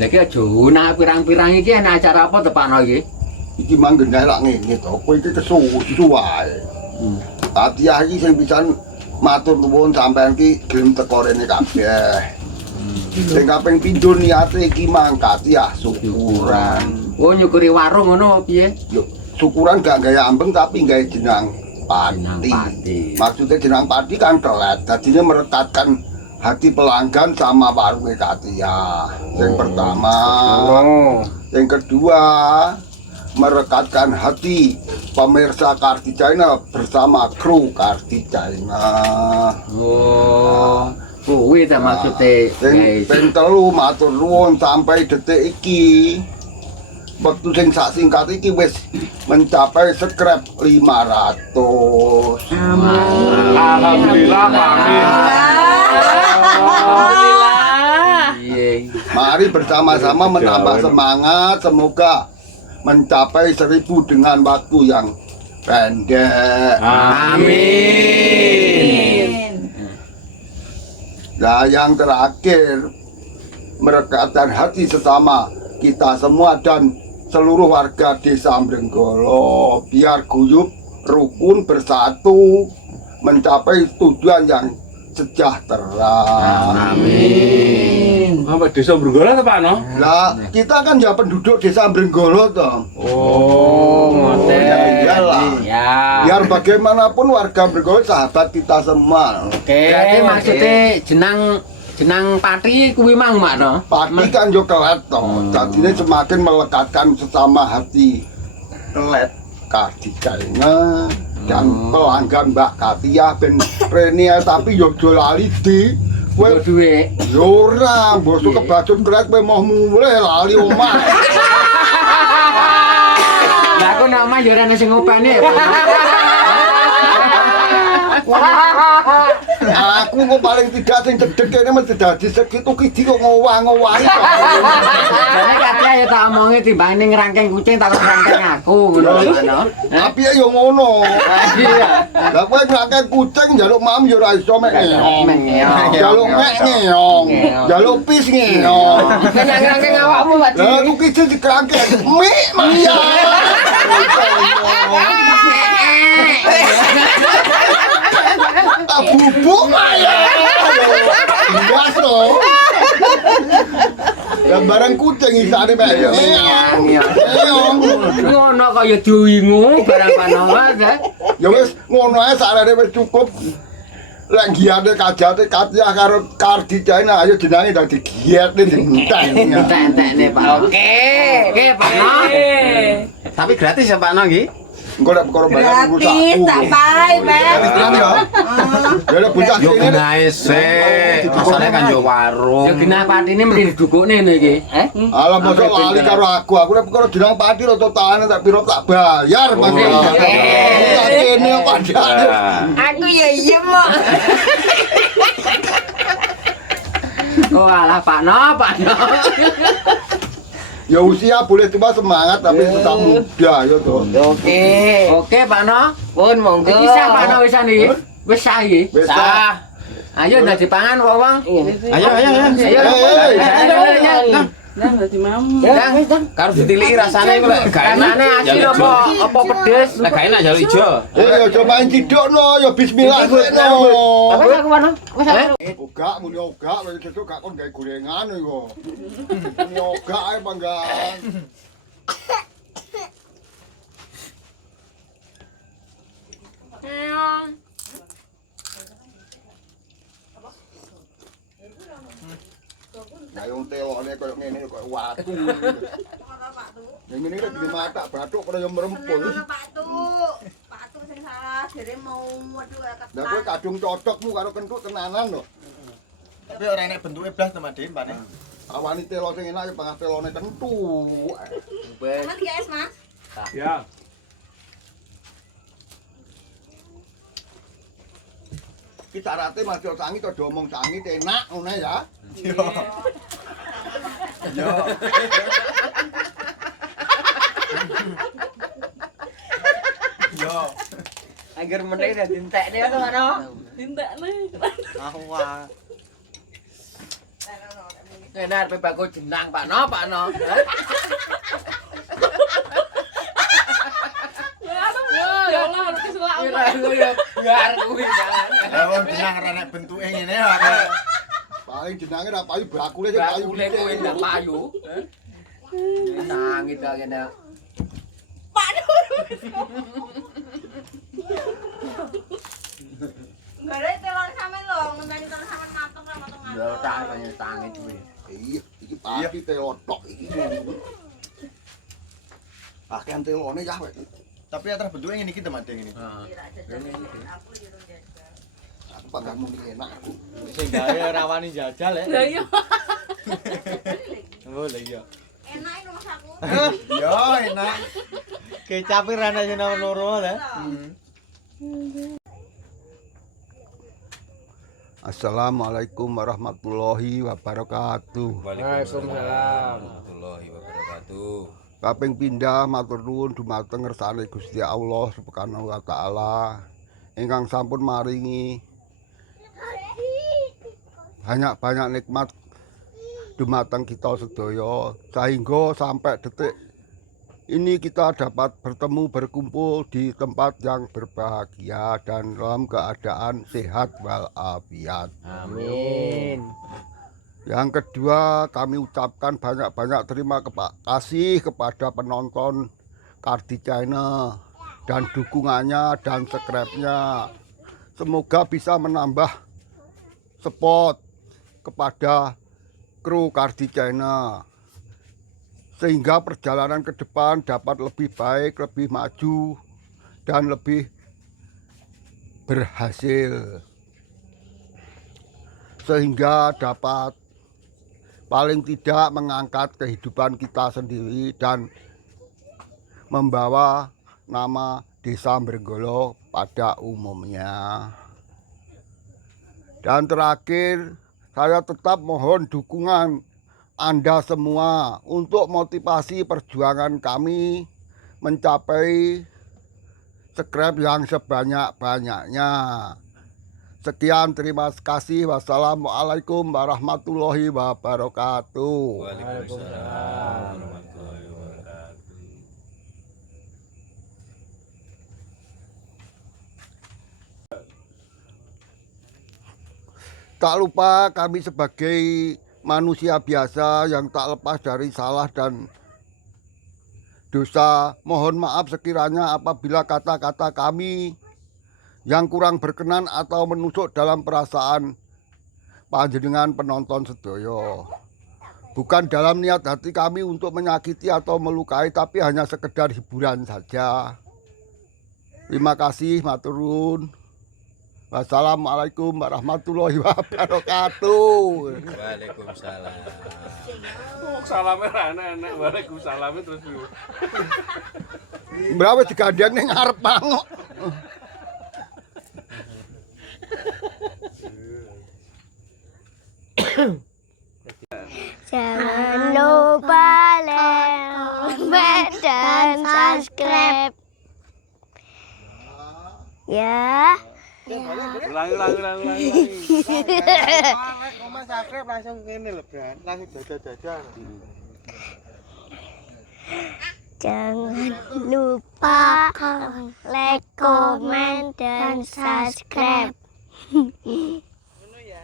Lah iki aja nak pirang-pirang iki ana acara apa to Pakno iki? Iki manggen lak ngene to, kowe iki kesusu wae. Hadiah iki sing pisan matur nuwun sampean iki gelem teko rene kabeh. Sing kaping pindho niate iki mangkat ya syukuran. Oh nyukuri warung ngono piye? Yo, syukuran gak gaya ambeng tapi gawe jenang pati. Maksudnya jenang pati kan kelet, jadinya merekatkan hati pelanggan sama warungnya Katia. Yang pertama, yang kedua merekatkan hati pemirsa Kardi China bersama kru Kardi China. Oh, kuwi ta maksude. Sing telu matur nuwun sampai detik iki. Waktu sing sak singkat iki wis mencapai scrap 500. Alhamdulillah, amin. Alhamdulillah. Mari bersama-sama menambah semangat, semoga mencapai 1000 dengan waktu yang pendek. Amin. Nah, yang terakhir merekatkan hati sesama kita semua dan seluruh warga desa Mrenggolo biar guyup, rukun, bersatu mencapai tujuan yang sejahtera. Amin. Apa desa Mrenggolo ta, Pak No? Lah, kita kan ya penduduk desa Mrenggolo toh. Oh, ngoten. Iyalah. Ya. Biar bagaimanapun warga Mrenggolo sahabat kita semua. Oke, maksudnya jenang pati kuwi mang Mak no. Pati kan yo kelet toh. Jadinya semakin melekatkan sesama hati kelet Kardi China dan pelanggan Mbak Katia ben Renia tapi yo aja lali di kowe Duwe. yo ora bosok kebacut kelet kowe mau mulai lali omah. Lah aku nama yo ora ono sing ngopeni. Aku kok paling tidak sing cedhek kene mesti dadi segitu kidi kok ngowah-ngowahi. Jane Katia ya tak omongi timbang ning ngrangkeng kucing tak ngrangkeng aku ngono lho. Tapi ya ngono. Iya. Lah kowe ngrangkeng kucing njaluk mam ya ora iso mek ngeong. Njaluk mek ngeong. Njaluk pis ngeong. Kena ngrangkeng awakmu Pak. Lah aku kicil dikerangkeng. Mik Maya. Bubuk Maya. Gas loh. Ya barang kucing isane mek. Ngeong. Ngono kaya diingu barang panowas ya. Ya wis ngono ae sarene wis cukup. Lek giate kajate Katia karo Kardi China ayo jenenge dadi giat entek. Entek-entekne Pak. Oke, Pak No. Tapi gratis ya Pak No nggih? Engko lek perkara bayar rusakku. Gratis, tak pae, Pak. Gratis ya. Ya lek bocah Yo kene. genahe sik, masane kan yo warung. Ya genah patine mesti didukukne ngene iki. Alah mosok lali karo aku lek perkara jeneng pati ro totalane tak piro tak bayar mangke. Bocah kene padane. Aku ya iya, Mak. Oh alah Pak No. Ya usia boleh tua semangat tapi tetap muda ya toh. Oke Pak No. Pun monggo. Iki sah Pak No wisan iki. Wis sah iki. Wis Ayo ndak dipangan wong. Ayo. Nah, dadi mam. Karo ditiliki rasane iku lek gak enak. Rasane asin apa pedes? Lek gak enak jaluk ijo. ya coba cidokno ya bismillah kono. Wis aku Pak No. Wis Ogak muni ogak wis sesuk gak kon gawe gorengan iku. Muni ogak ae panggan. Nah, yang telone koyo ngene koyo watu. Yang ngene iki matak bathuk kaya merempul. Patu sing salah dere mau metu kata. Lah kowe kadung cocokmu karo kentut tenanan lho. Tapi ora enek bentuke blas to, Made, Pane. Awani telo sing enak ya pangah telone kentut. Mana 3S, Mas? Ya. Kita rate masih sangi to omong sangi enak ngono ya. Yo. Yo. Yo. Agar meneh dadi entek deh ono. Tindak nih. Aku Enak bebago jenang Pak No. Ya Allah, harus keselak. Biar kuwi jangan. Lah wong jenang ora nek bentuke ngene wae. Paling jenenge ra payu bakule sing payu. Bakule kuwi ndak payu. Nang itu kene. Gara telon sampean lho, ngenteni telon sampean mateng ra mateng. Ya tak tangi kuwi. Iya, iki pati telotok iki. Pakaian telone ya wek. Tapi atas bentuke ngene iki teman ngene. Heeh. Aku yo jajal. Aku pakai muni enak aku. Sing gawe ora wani jajal ya. Lah iya. Oh lah iya. Enak ini mas aku. Yo enak. Kecape ra ana sing nomor loro ta. Assalamualaikum warahmatullahi wabarakatuh. Waalaikumsalam warahmatullahi wabarakatuh. Kaping pindah matur nuwun dumateng ngersane Gusti Allah Subhanahu wa taala ingkang sampun maringi banyak nikmat dumateng kita sedaya sehingga sampai detik ini kita dapat bertemu berkumpul di tempat yang berbahagia dan dalam keadaan sehat walafiat. Amin. Yang kedua, kami ucapkan banyak-banyak terima kasih kepada penonton Kardi Channel dan dukungannya dan subscribe-nya. Semoga bisa menambah support kepada kru Kardi Channel sehingga perjalanan ke depan dapat lebih baik, lebih maju dan lebih berhasil. Sehingga dapat paling tidak mengangkat kehidupan kita sendiri dan membawa nama Desa Mrenggolo pada umumnya. Dan terakhir, saya tetap mohon dukungan Anda semua untuk motivasi perjuangan kami mencapai subscribe yang sebanyak-banyaknya. Sekian, terima kasih. Wassalamualaikum warahmatullahi wabarakatuh. Waalaikumsalam warahmatullahi wabarakatuh. Tak lupa kami sebagai manusia biasa yang tak lepas dari salah dan dosa. Mohon maaf sekiranya apabila kata-kata kami yang kurang berkenan atau menusuk dalam perasaan panjenengan penonton sedaya. Bukan dalam niat hati kami untuk menyakiti atau melukai, tapi hanya sekedar hiburan saja. Terima kasih, matur nuwun. Wassalamualaikum warahmatullahi wabarakatuh. Waalaikumsalam. Salamnya ra enak-enak, waalaikumsalam terus dulu. Berapa digandeng ning ngarep pangok. Jangan lupa like dan subscribe. Ya. Ulangi. Komen subscribe langsung ngene lho, Bran. Langsung jajan-jajan. Jangan lupa like, komen, dan subscribe. Ngono ya.